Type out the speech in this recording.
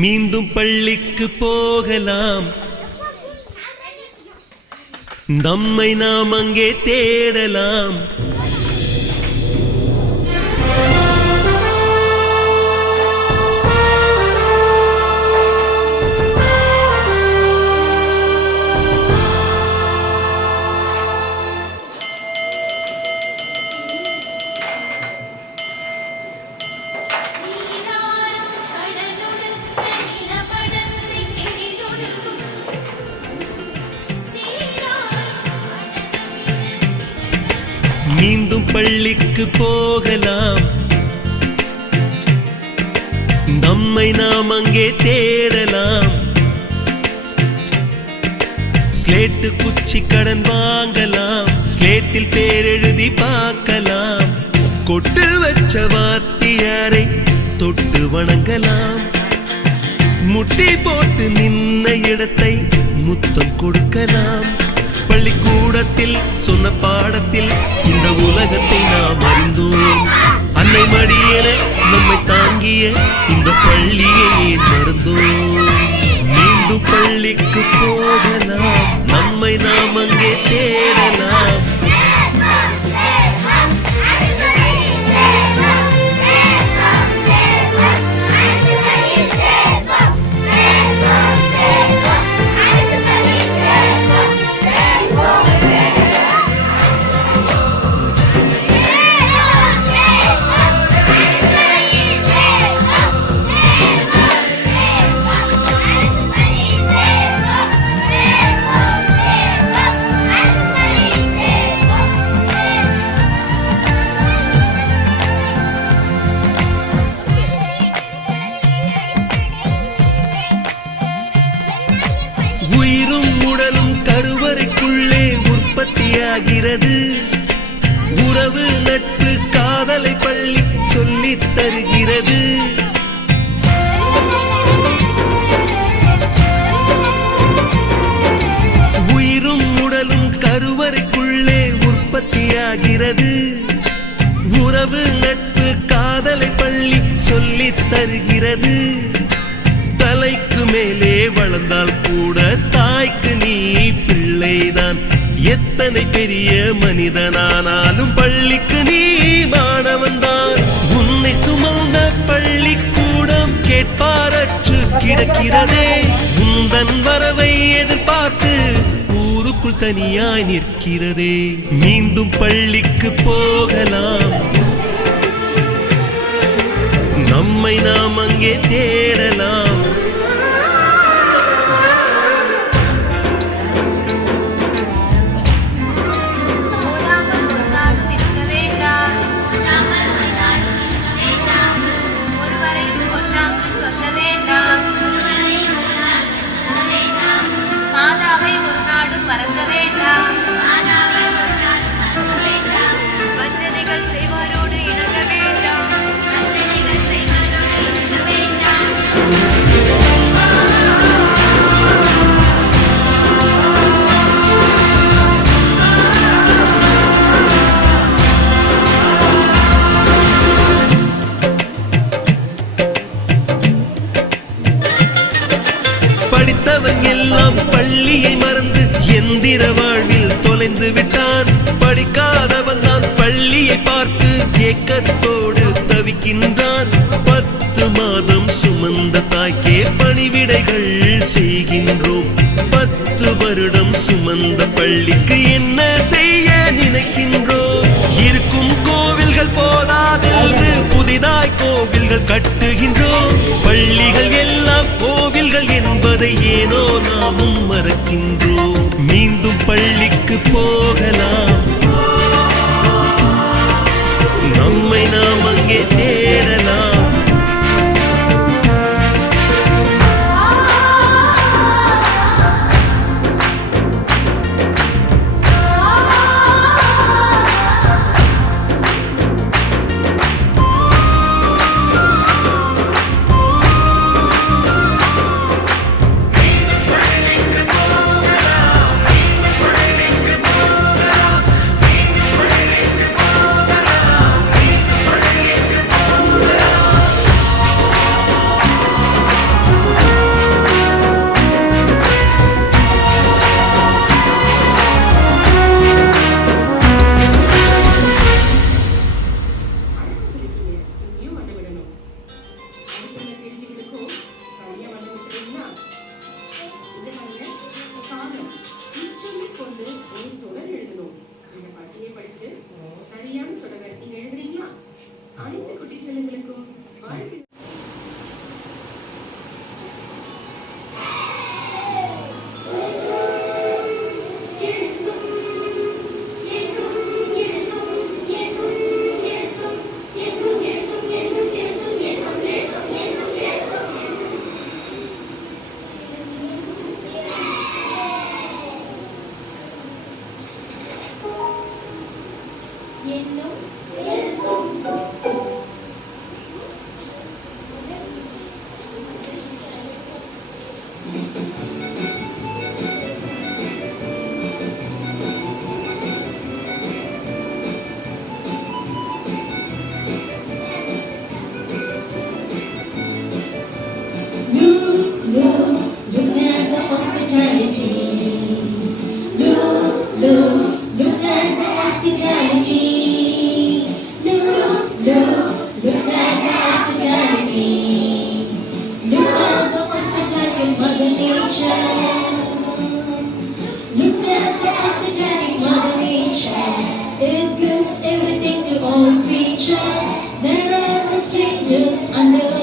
மீண்டும் பள்ளிக்கு போகலாம், நம்மை நாம் அங்கே தேடலாம். மீண்டும் பள்ளிக்கு போகலாம், நம்மை நாம் அங்கே தேடலாம். ஸ்லேட்டு குச்சி கடன் வாங்கலாம், ஸ்லேட்டில் பேர் எழுதி பார்க்கலாம். கொட்டு வச்ச வாத்தியாரை தொட்டு வணங்கலாம், முட்டி போட்டு நின்ன இடத்தை முத்தம் கொடுக்கலாம். பள்ளிக்கூடத்தில் சொன்ன பாடத்தில் இந்த உலகத்தை நாம் அறிந்தோம். அன்னை மடியென நம்மை தாங்கிய இந்த பள்ளியை மறந்தோம். மீண்டும் பள்ளிக்கு போகலாம், நம்மை நாம் அங்கே தேடலாம். உயிரும் உடலும் கருவறைக்குள்ளே உற்பத்தியாகிறது. உறவு நட்பு காதலை பள்ளி சொல்லித் தருகிறது. உயிரும் உடலும் கருவறைக்குள்ளே உற்பத்தியாகிறது. உறவு நட்பு காதலை பள்ளி சொல்லித் தருகிறது. தலைக்கு மேலே வளர்ந்தால் கூட தாய்க்கு நீ பிள்ளைதான். எத்தனை பெரிய மனிதனானாலும் பள்ளிக்கு நீ மாணவன்தான். உன்னை சுமந்த பள்ளிக்கூடம் கேட்பாரற்று கிடக்கிறதே. உந்தன் வரவை எதிர்பார்த்து ஊருக்குள் தனியாய் நிற்கிறதே. மீண்டும் பள்ளிக்கு போகலாம், நம்மை நாம் அங்கே தேடலாம். மாதாவை ஒரு நாளும் மறக்க வேண்டாம். வஞ்சனைகள் செய்வாரோடு இணங்க வேண்டாம். படித்தவன் எல்லாம் பள்ளியை மறந்து எந்திர வாழ்வில் தொலைந்து விட்டான். படிக்காதவன் தான் பள்ளியை பார்த்து ஏக்கத்தோடு தவிக்கின்றான். 10 மாதம் சுமந்த தாய்க்கே பணிவிடைகள் செய்கின்றோம். 10 வருடம் சுமந்த பள்ளிக்கு என்ன செய்ய நினைக்கின்றோம். இருக்கும் கோவில்கள் போதாதென்று புதிதாய் கோவில்கள் கட்டுகின்றோம். பள்ளிகள் எல்லாம் கோவில்கள் என்பதை ஏனோ நாமும் மறக்கின்றோம். மீண்டும் பள்ளிக்கு போகலாம், நம்மை நாம் அங்கே தேடலாம். teachers under